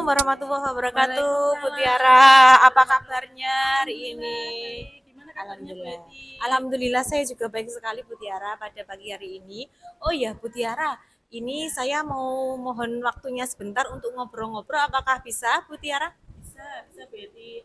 Assalamualaikum warahmatullahi wabarakatuh, Bu Waalaikumsalam. Tiara. Apa kabarnya hari ini? Baik. Gimana kabarnya Bu Alhamdulillah. Eti? Alhamdulillah saya juga baik sekali Bu Tiara pada pagi hari ini. Oh iya Bu Tiara, ini saya mau mohon waktunya sebentar untuk ngobrol-ngobrol. Apakah bisa Bu Tiara? Bisa Bu Eti.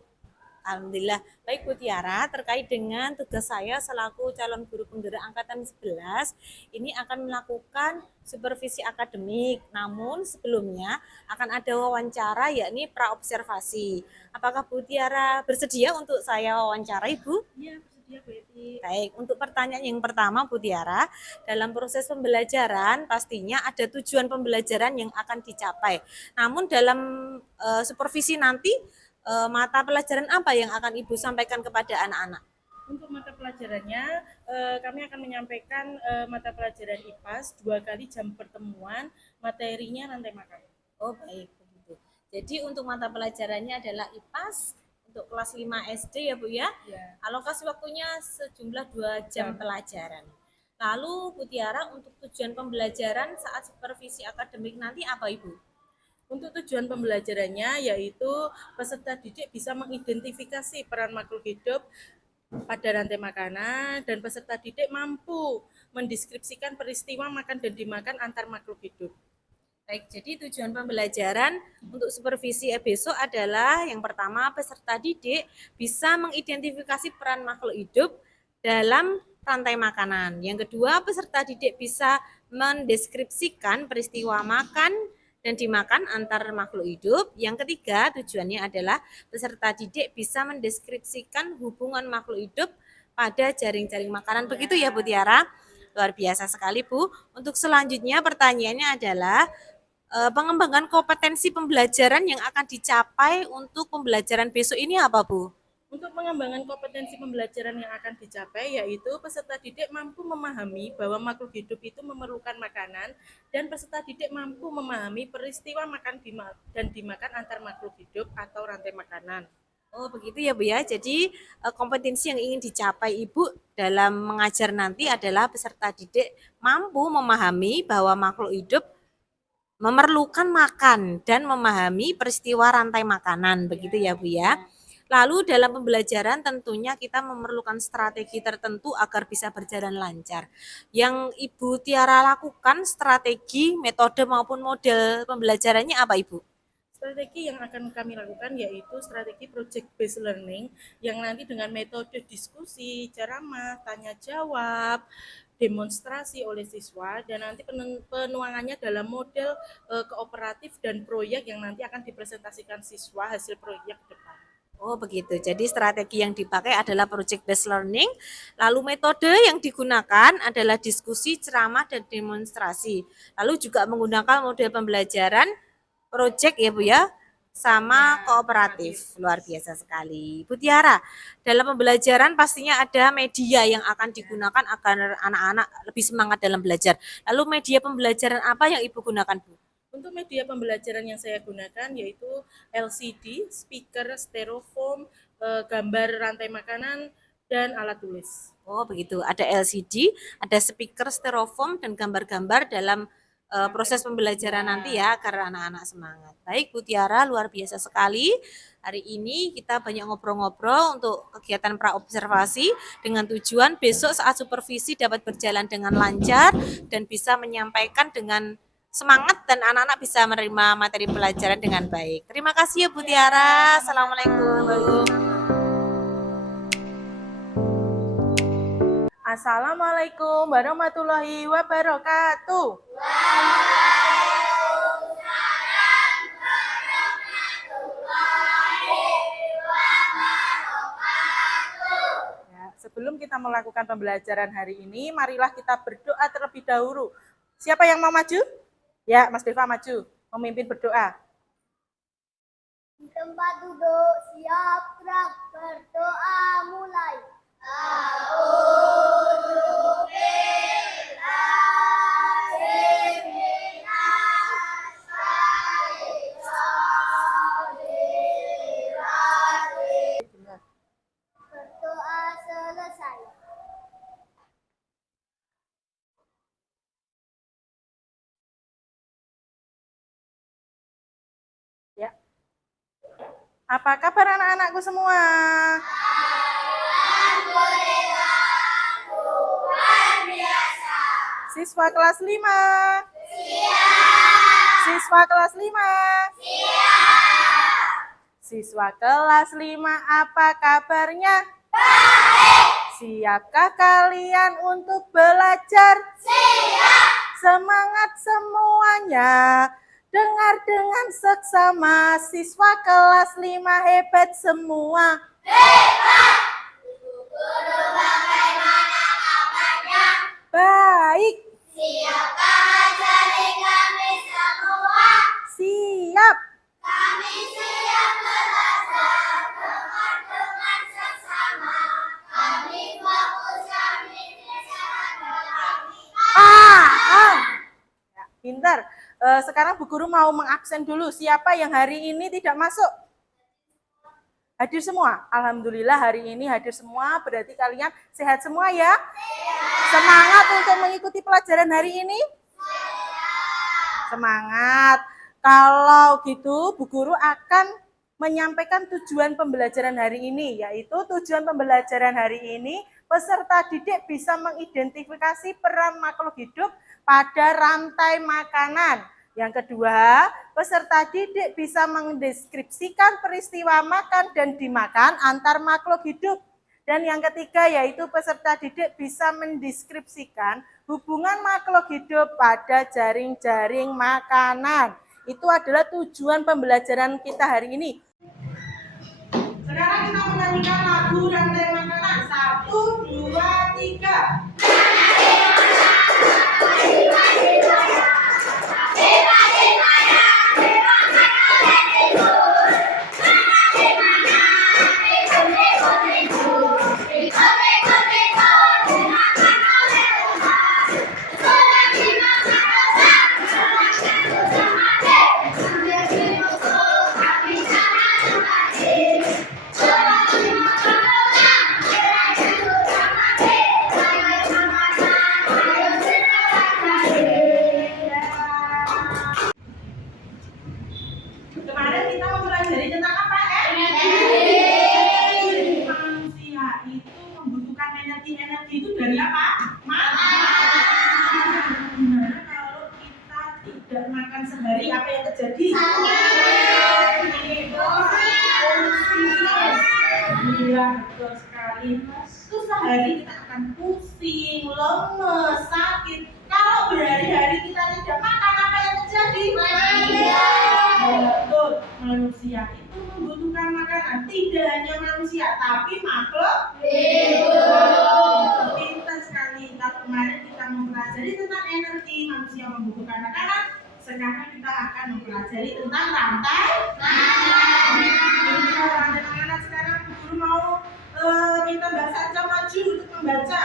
Alhamdulillah. Baik Bu Tiara, terkait dengan tugas saya selaku calon guru penggerak angkatan 11, ini akan melakukan supervisi akademik. Namun sebelumnya akan ada wawancara yakni praobservasi. Apakah Bu Tiara bersedia untuk saya wawancara Ibu? Iya, bersedia Bu Eti. Baik, untuk pertanyaan yang pertama Bu Tiara, dalam proses pembelajaran pastinya ada tujuan pembelajaran yang akan dicapai. Namun dalam supervisi nanti mata pelajaran apa yang akan Ibu sampaikan kepada anak-anak? Untuk mata pelajarannya, kami akan menyampaikan mata pelajaran IPAS 2 kali jam pertemuan, materinya rantai makan. Oh baik, begitu. Jadi untuk mata pelajarannya adalah IPAS untuk kelas 5 SD ya Bu ya? Ya. Alokasi waktunya sejumlah 2 jam pelajaran. Lalu Bu Tiara, untuk tujuan pembelajaran saat supervisi akademik nanti apa Ibu? Untuk tujuan pembelajarannya yaitu peserta didik bisa mengidentifikasi peran makhluk hidup pada rantai makanan dan peserta didik mampu mendeskripsikan peristiwa makan dan dimakan antar makhluk hidup. Baik, jadi tujuan pembelajaran untuk supervisi besok adalah yang pertama peserta didik bisa mengidentifikasi peran makhluk hidup dalam rantai makanan. Yang kedua, peserta didik bisa mendeskripsikan peristiwa makan dan dimakan antar makhluk hidup. Yang ketiga, tujuannya adalah peserta didik bisa mendeskripsikan hubungan makhluk hidup pada jaring-jaring makanan. Begitu ya Bu Tiara? Luar biasa sekali Bu. Untuk selanjutnya pertanyaannya adalah pengembangan kompetensi pembelajaran yang akan dicapai untuk pembelajaran besok ini apa Bu? Untuk pengembangan kompetensi pembelajaran yang akan dicapai yaitu peserta didik mampu memahami bahwa makhluk hidup itu memerlukan makanan dan peserta didik mampu memahami peristiwa makan dan dimakan antar makhluk hidup atau rantai makanan. Oh begitu ya Bu ya. Jadi kompetensi yang ingin dicapai Ibu dalam mengajar nanti adalah peserta didik mampu memahami bahwa makhluk hidup memerlukan makan dan memahami peristiwa rantai makanan. Begitu ya Bu ya. Lalu dalam pembelajaran tentunya kita memerlukan strategi tertentu agar bisa berjalan lancar. Yang Ibu Tiara lakukan strategi, metode maupun model pembelajarannya apa Ibu? Strategi yang akan kami lakukan yaitu strategi project based learning yang nanti dengan metode diskusi, ceramah, tanya jawab, demonstrasi oleh siswa dan nanti penuangannya dalam model kooperatif dan proyek yang nanti akan dipresentasikan siswa hasil proyek depan. Oh begitu, jadi strategi yang dipakai adalah project based learning, lalu metode yang digunakan adalah diskusi, ceramah, dan demonstrasi. Lalu juga menggunakan model pembelajaran project ya Bu ya, sama kooperatif. Luar biasa sekali. Bu Tiara, dalam pembelajaran pastinya ada media yang akan digunakan agar anak-anak lebih semangat dalam belajar. Lalu media pembelajaran apa yang Ibu gunakan Bu? Untuk media pembelajaran yang saya gunakan yaitu LCD, speaker, styrofoam, gambar rantai makanan, dan alat tulis. Oh begitu, ada LCD, ada speaker styrofoam dan gambar-gambar dalam proses pembelajaran nanti ya agar anak-anak semangat. Baik Bu Tiara, luar biasa sekali. Hari ini kita banyak ngobrol-ngobrol untuk kegiatan praobservasi dengan tujuan besok saat supervisi dapat berjalan dengan lancar dan bisa menyampaikan dengan semangat dan anak-anak bisa menerima materi pelajaran dengan baik. Terima kasih ya Bu Tiara. Assalamualaikum. Assalamualaikum warahmatullahi wabarakatuh. Ya, sebelum kita melakukan pembelajaran hari ini, marilah kita berdoa terlebih dahulu. Siapa yang mau maju? Ya, Mas Deva maju, memimpin berdoa. Di tempat duduk, siap gerak, berdoa mulai. Berdoa selesai. Ya, Apa kabar anak-anakku semua? Siswa kelas 5? Siswa kelas 5? Siswa kelas 5, apa kabarnya? Siapkah kalian untuk belajar? Siap! Semangat semuanya. Dengar dengan seksama, siswa kelas 5 hebat semua. Hebat! Guru bagaimana kabarnya? Baik. Siapkah ajari kami semua? Siap. Kami siap belajar, dengar dengan seksama. Kami fokus, kami bisa paham. Ya, pintar. Sekarang Bu Guru mau mengabsen dulu. Siapa yang hari ini tidak masuk? Hadir semua? Alhamdulillah hari ini hadir semua. Berarti kalian sehat semua ya? Semangat untuk mengikuti pelajaran hari ini? Semangat. Kalau gitu Bu Guru akan menyampaikan tujuan pembelajaran hari ini, yaitu tujuan pembelajaran hari ini peserta didik bisa mengidentifikasi peran makhluk hidup pada rantai makanan. Yang kedua, peserta didik bisa mendeskripsikan peristiwa makan dan dimakan antar makhluk hidup. Dan yang ketiga yaitu peserta didik bisa mendeskripsikan hubungan makhluk hidup pada jaring-jaring makanan. Itu adalah tujuan pembelajaran kita hari ini. Sekarang kita menyanyikan lagu rantai makanan. 1, 2, 3. Kemarin kita mempelajari tentang apa? Energi. Manusia itu membutuhkan energi. Energi itu dari apa? Makan. Gimana kalau kita tidak makan sehari, apa yang terjadi? Iya, betul sekali. Itu sehari kita akan pusing, lemes, sakit. Kalau berhari-hari kita tidak makan, apa yang terjadi? Betul, manusia itu membutuhkan makanan. Tidak hanya manusia, tapi makhluk hidup. Pintar sekali. Kalau kemarin kita mempelajari tentang energi, manusia membutuhkan makanan. Sekarang kita akan mempelajari tentang rantai makanan. Rantai makanan sekarang Guru mau minta Mbak Sanca maju untuk membaca.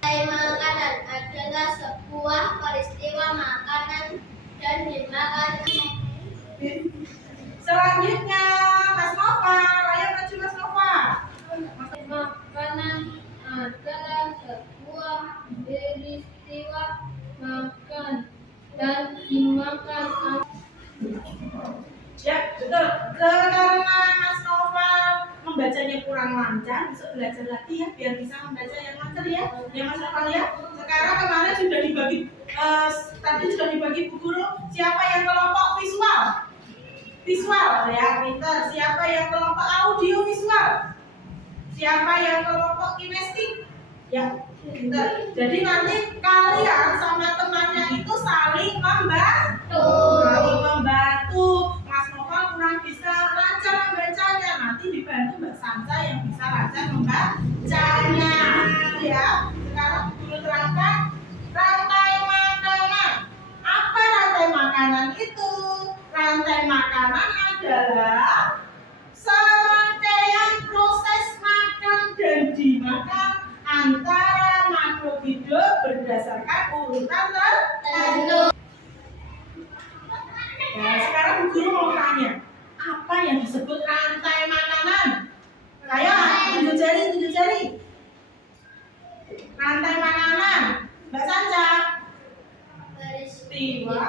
Rantai makanan adalah sebuah peristiwa makanan dan dimakan. Selanjutnya Mas Nova, ayo maju Mas Nova. Makanan adalah sebuah peristiwa makan dan dimakan. Ya, betul. Karena Mas Nova membacanya kurang lancar, besok belajar lagi ya, biar bisa membaca yang lancar ya. Ya Mas Nova ya. Sekarang kemarin sudah dibagi, tadi sudah dibagi Bu Guru. Siapa yang kelompok visual? Visual ya, pintar. Siapa yang kelompok audio visual? Siapa yang kelompok kinestik? Ya, pintar. Jadi nanti kalian sama temannya itu saling membantu. Saling membantu. Mas Nova kurang bisa lancar membacanya. Nanti dibantu Mbak Sanca yang bisa lancar membacanya. Ya, sekarang Guru terangkan rantai makanan. Apa rantai makanan itu? Rantai makanan adalah serangkaian proses makan dan dimakan antara makhluk hidup berdasarkan urutan tertentu. Nah, sekarang Bu Guru mau tanya, apa yang disebut rantai makanan? Ayo, tunjuk jari, tunjuk jari. Rantai makanan, Mbak Sanca. Peristiwa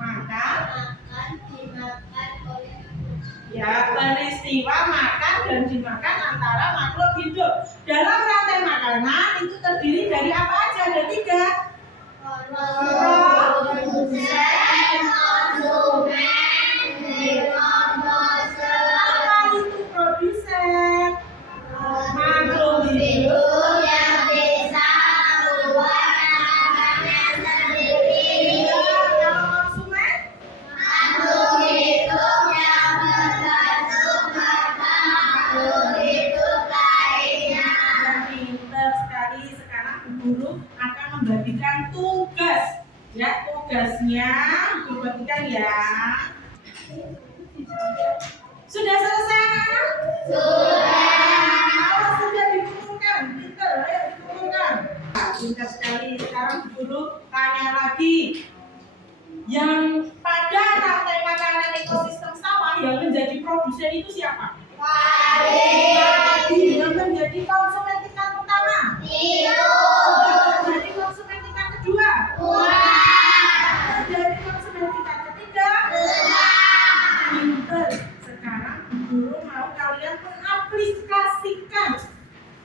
makan dimakan oleh Ya, peristiwa makan dan dimakan antara makhluk hidup. Dalam rantai makanan itu terdiri dari apa aja? Ada 3. Apa itu produsen? Makhluk hidup. Kalau konsumen? Yang pintar sekali. Sekarang Bu Guru akan membagikan tugas. Ya, tugasnya dibagikan ya. Sudah selesai anak-anak? Kalau sudah dikumpulkan, pintar, ayo dikumpulkan. Nah, pintar sekali. Sekarang Bu Guru tanya lagi. Yang pada rantai makanan ekosistem sawah yang menjadi produsen itu siapa? Padi. Yang menjadi konsumen tingkat pertama? Yang menjadi konsumen tingkat kedua? Yang menjadi konsumen tingkat ketiga? Pinter. Sekarang Bu Guru mau kalian mengaplikasikan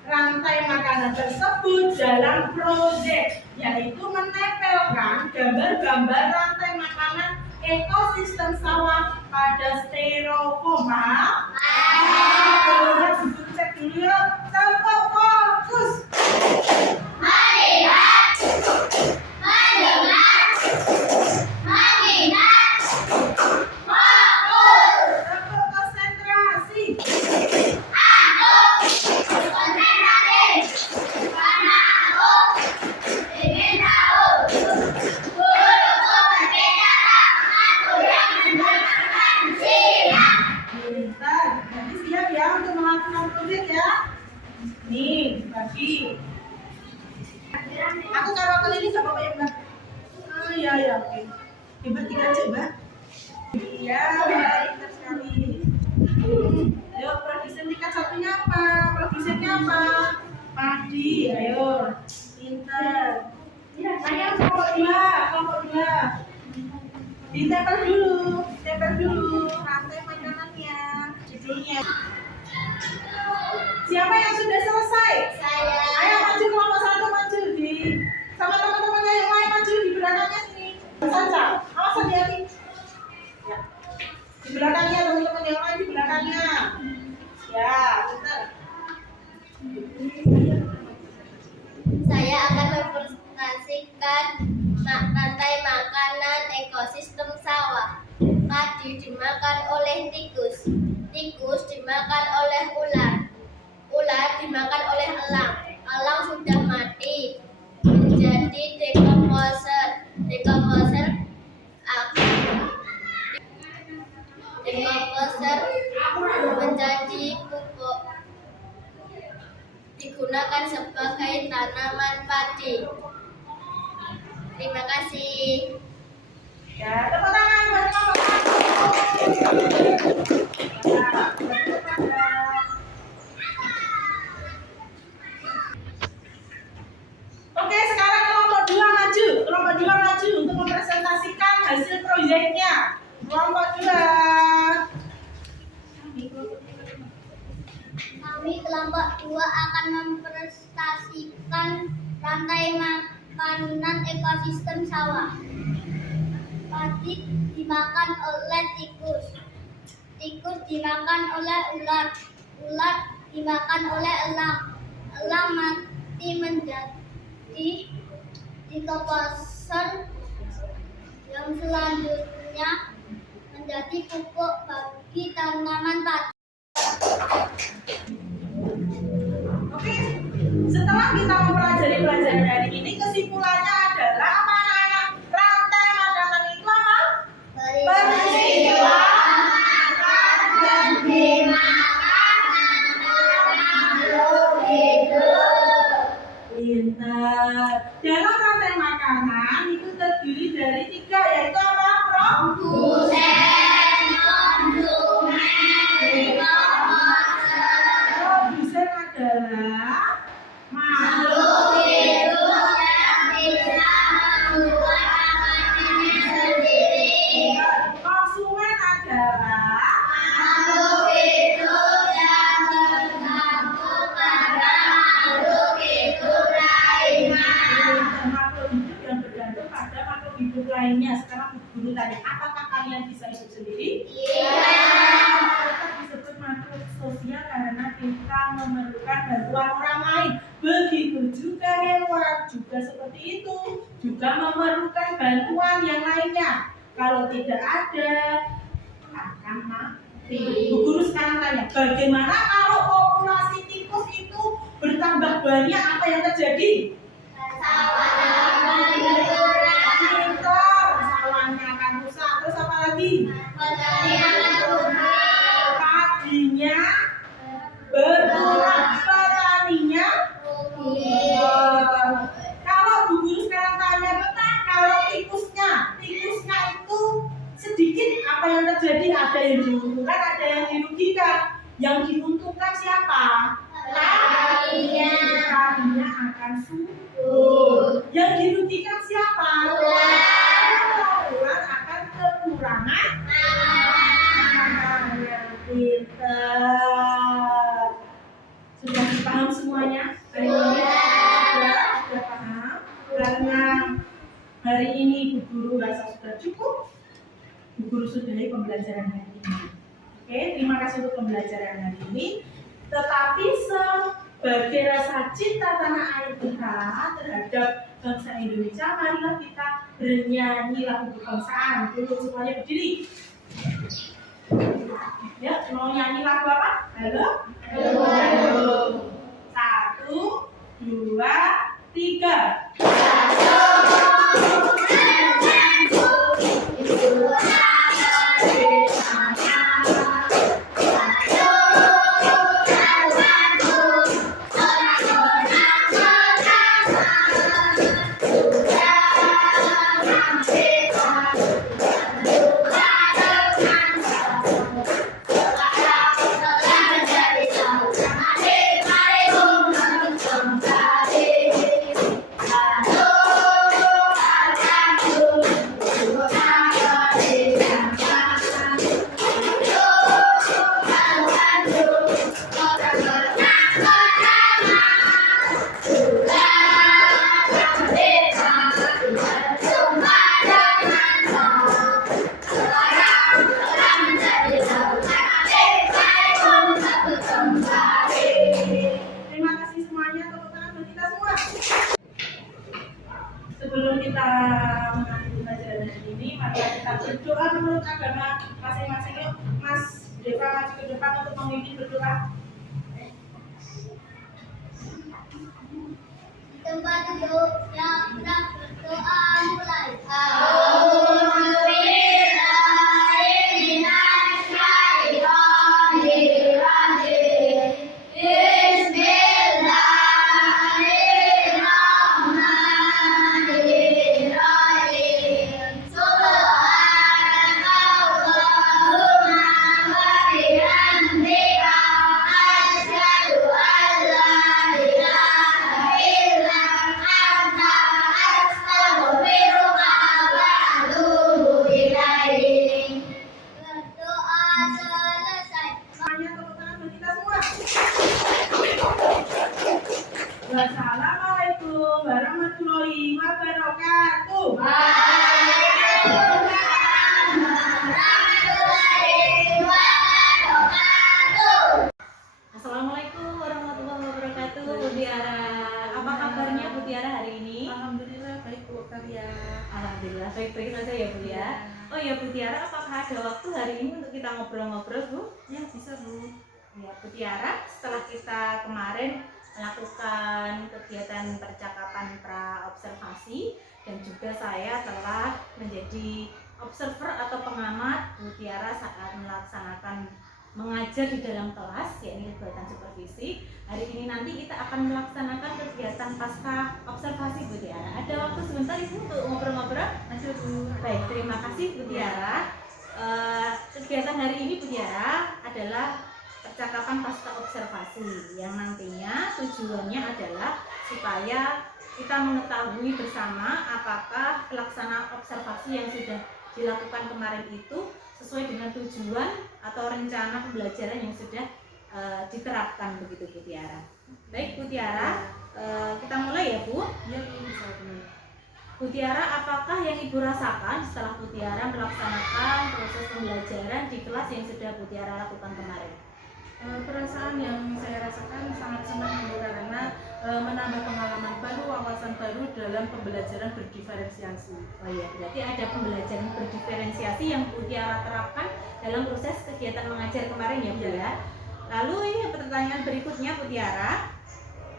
rantai makanan tersebut dalam proyek, yaitu menempelkan gambar-gambar rantai makanan ekosistem sawah pada styrofoam. Paham? Cek dulu yuk. Tempat fokus. Tempat konsentrasi. Pintar. Jadi siap ya untuk melakukan proyek ya. Nih, bagi. Aku taruh ke lini sama Pak Mbak. Iya, oke. Coba 3 coba. Iya, pintar sekali. Ayo, produsen tingkat satunya apa? Produsennya apa? Padi. Ayo, pintar. Ayo, kelompok 2. Ditempel dulu rantai makanannya, judulnya. Siapa yang sudah selesai? Ayo maju kelompok 1 maju di sama teman-teman yang lain maju di belakangnya sini. Saja, awas hati-hati. Ya. Di belakangnya teman-teman yang lain di belakangnya. Ya, benar. Saya akan mempresentasikan rantai makanan ekosistem sawah. Padi dimakan oleh tikus. Tikus dimakan oleh ular. Ular dimakan oleh elang. Elang sudah mati menjadi decomposer. Decomposer menjadi pupuk. Digunakan sebagai tanaman padi. Terima kasih. Ya, tepuk tangan buat kelompok 1. Oke, sekarang kelompok 2 maju. Kelompok 2 maju untuk mempresentasikan hasil proyeknya. Kelompok 2. Kami kelompok 2 akan mempresentasikan rantai makanan ekosistem sawah. Padi dimakan oleh tikus. Tikus dimakan oleh ular. Ular dimakan oleh elang. Elang mati menjadi decomposer yang selanjutnya menjadi pupuk bagi tanaman padi. Oke, setelah kita mempelajari pelajaran hari ini, kesimpulannya adalah apa anak-anak? Rantai makanan itu apa? Peristiwa makan dan dimakan antara makhluk hidup. Pintar. Dalam rantai makanan itu terdiri dari 3, yaitu apa? kalian bisa hidup sendiri? Kita disebut makhluk sosial karena kita memerlukan bantuan orang lain. Begitu juga hewan, juga seperti itu, juga memerlukan bantuan yang lainnya. Kalau tidak ada, akan mati. Bu Guru sekarang tanya, bagaimana kalau populasi tikus itu bertambah banyak, apa yang terjadi? Sawahnya akan rusak. Terus apa lagi? Padinya berkurang, petaninya. Kalau Bu Guru sekarang tanya, kalau tikusnya itu sedikit, apa yang terjadi? Ada yang diuntungkan, ada yang dirugikan. Yang diuntungkan siapa? Tadinya akan subur. Yang dirugikan siapa? Ular akan kekurangan makanan. Pinter. Sudah dipaham semuanya? Hari ini sudah paham? Karena hari ini Bu Guru rasa sudah cukup. Bu Guru sudahi pembelajaran hari ini. Oke, terima kasih untuk pembelajaran hari ini. Tetapi sebagai rasa cinta tanah air kita terhadap bangsa Indonesia, marilah kita bernyanyi lagu kebangsaan. Dulu semuanya berdiri. Ya, mau nyanyi lagu apa? Halo? Halo. 1, 2, 3. Terima kasih semuanya, tepuk tangan buat kita semua. Sebelum kita mengakhiri pelajaran hari ini, mari kita berdoa menurut agama masing-masing. Yuk, Mas Deva maju ke depan untuk memimpin berdoa. Tempat duduk yang hendak berdoa mulai. Berdoa selesai. Semuanya tepuk tangan buat kita semua. Wassalamualaikum warahmatullahi wabarakatuh. Assalamualaikum warahmatullahi wabarakatuh, Bu Tiara. Apa kabarnya Bu Tiara hari ini? Alhamdulillah baik Bu Karya. Alhamdulillah baik-baik saja ya Bu ya. Oh ya Bu Tiara, apakah ada waktu hari ini untuk kita ngobrol-ngobrol Bu? Ya bisa Bu. Ya Bu Tiara, setelah kita kemarin melakukan kegiatan percakapan pra-observasi dan juga saya telah menjadi observer atau pengamat Bu Tiara saat melaksanakan mengajar di dalam kelas, yakni kegiatan supervisi. Hari ini nanti kita akan melaksanakan kegiatan pasca observasi Bu Tiara. Ada waktu sebentar Ibu untuk ngobrol-ngobrol? Ada Bu. Baik, terima kasih Bu Tiara. Kegiatan hari ini Bu Tiara adalah percakapan pasca observasi yang nantinya tujuannya adalah supaya kita mengetahui bersama apakah pelaksanaan observasi yang sudah dilakukan kemarin itu sesuai dengan tujuan atau rencana pembelajaran yang sudah diterapkan, begitu Bu Tiara. Baik Bu Tiara, kita mulai ya Bu. Ya Bu, bisa Bu. Bu Tiara, apakah yang Ibu rasakan setelah Bu Tiara melaksanakan pembelajaran di kelas yang sudah Bu Tiara lakukan kemarin? Perasaan yang saya rasakan sangat senang Bu, karena menambah pengalaman baru, wawasan baru dalam pembelajaran berdiferensiasi. Oh iya, berarti ada pembelajaran berdiferensiasi yang Bu Tiara terapkan dalam proses kegiatan mengajar kemarin ya Bu ya. Lalu ini pertanyaan berikutnya Bu Tiara.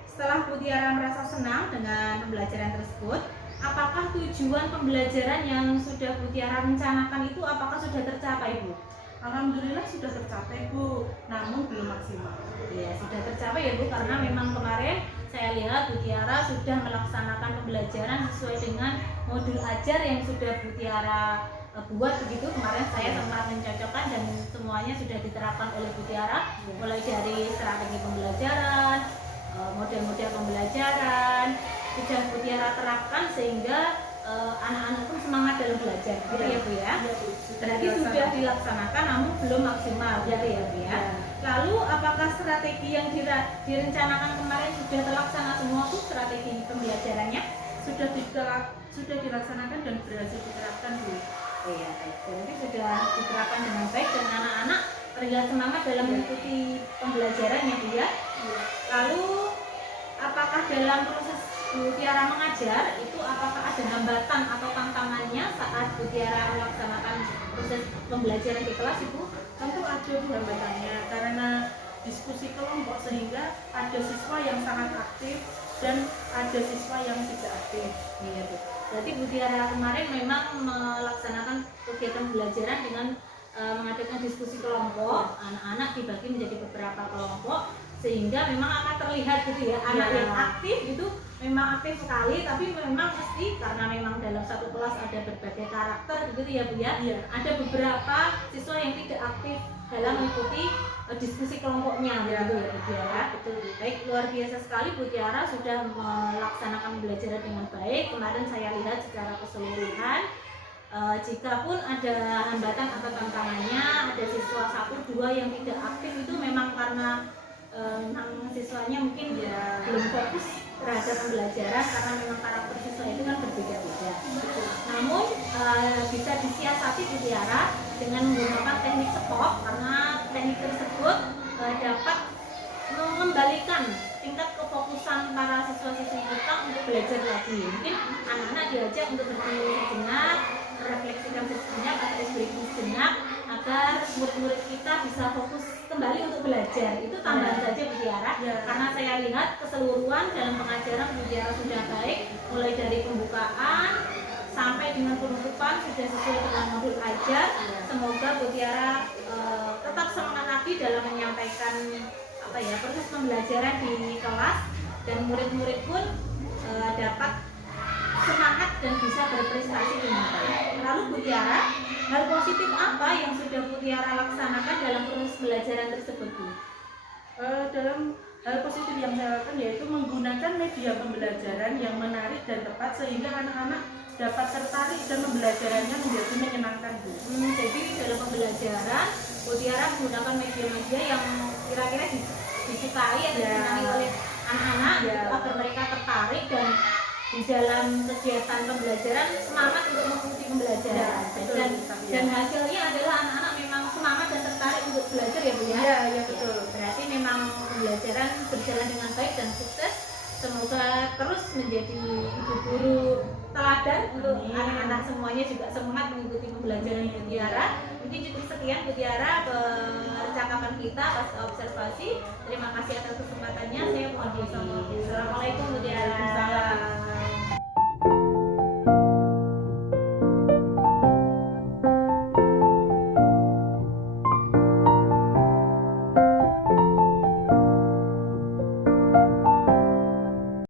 Setelah Bu Tiara merasa senang dengan pembelajaran tersebut, apakah tujuan pembelajaran yang sudah Bu Tiara rencanakan itu apakah sudah tercapai Bu? Alhamdulillah sudah tercapai Bu, namun belum maksimal. Ya, sudah tercapai ya Bu, karena memang kemarin saya lihat Bu Tiara sudah melaksanakan pembelajaran sesuai dengan modul ajar yang sudah Bu Tiara buat begitu. Kemarin saya sempat mencocokkan dan semuanya sudah diterapkan oleh Bu Tiara, mulai dari strategi pembelajaran, model-model pembelajaran sudah Bu Tiara terapkan sehingga anak-anak pun semangat dalam belajar, gitu ya Bu ya. Berarti sudah dilaksanakan namun belum maksimal, gitu ya Bu ya. Lalu apakah strategi yang direncanakan kemarin sudah terlaksana semua Bu, strategi pembelajarannya? Sudah dilaksanakan dan berhasil diterapkan Bu. Oh iya, baik. Jadi sudah diterapkan dengan baik dan anak-anak terlihat semangat dalam mengikuti pembelajaran ya Bu ya. Lalu apakah dalam proses Bu Tiara mengajar itu apakah ada hambatan atau tantangannya saat Bu Tiara melaksanakan proses pembelajaran di kelas Ibu? Tentu ada Bu hambatannya, karena diskusi kelompok sehingga ada siswa yang sangat aktif dan ada siswa yang tidak aktif. Iya Bu. Berarti Bu Tiara kemarin memang melaksanakan kegiatan pembelajaran dengan mengadakan diskusi kelompok, anak-anak dibagi menjadi beberapa kelompok sehingga memang akan terlihat gitu ya, anak yang aktif itu memang aktif sekali, tapi memang pasti karena memang dalam satu kelas ada berbagai karakter gitu ya Bu ya. Ada beberapa siswa yang tidak aktif dalam mengikuti diskusi kelompoknya gitu ya Bu Tiara. Betul. Baik, luar biasa sekali Bu Tiara sudah melaksanakan pembelajaran dengan baik. Kemarin saya lihat secara keseluruhan. Jika pun ada hambatan atau tantangannya, ada siswa 1-2 yang tidak aktif itu memang karena siswanya mungkin belum fokus terhadap pembelajaran karena memang karakter siswa itu kan berbeda-beda. Namun bisa disiasati Bu Tiara dengan menggunakan teknik stop, karena teknik tersebut dapat mengembalikan tingkat kefokusan para siswa-siswi kita untuk belajar lagi. Mungkin anak-anak diajak untuk berdiri sejenak, merefleksikan sejenak atau ekspresi sejenak agar murid-murid kita bisa fokus kembali untuk belajar. Itu tambahan saja Bu Tiara, karena saya lihat keseluruhan dalam pengajaran Bu Tiara sudah baik, mulai dari pembukaan sampai dengan penutupan sudah sesuai dengan modul ajar. Semoga Bu Tiara tetap semangat lagi dalam menyampaikan proses pembelajaran di kelas dan murid-murid pun dapat semangat dan bisa berprestasi dengan baik. Lalu Bu Tiara, hal positif apa yang sudah Bu Tiara laksanakan dalam proses pembelajaran tersebut Bu? Dalam hal positif yang saya lakukan yaitu menggunakan media pembelajaran yang menarik dan tepat sehingga anak-anak dapat tertarik dan pembelajarannya menjadi menyenangkan Bu. Jadi dalam pembelajaran Bu Tiara menggunakan media-media yang kira-kira disukai atau disenangi oleh anak-anak agar mereka tertarik dan di dalam kegiatan pembelajaran semangat untuk mengikuti pembelajaran. Dan hasilnya adalah anak-anak memang semangat dan tertarik untuk belajar ya Bu ya? Iya betul. Berarti memang pembelajaran berjalan dengan baik dan sukses. Semoga terus menjadi ibu guru teladan untuk anak-anak semuanya juga semangat mengikuti pembelajaran Bu Tiara. Mungkin cukup sekian Bu Tiara percakapan kita pas observasi. Terima kasih atas kesempatannya. Saya mohon diri. Assalamualaikum Bu Tiara.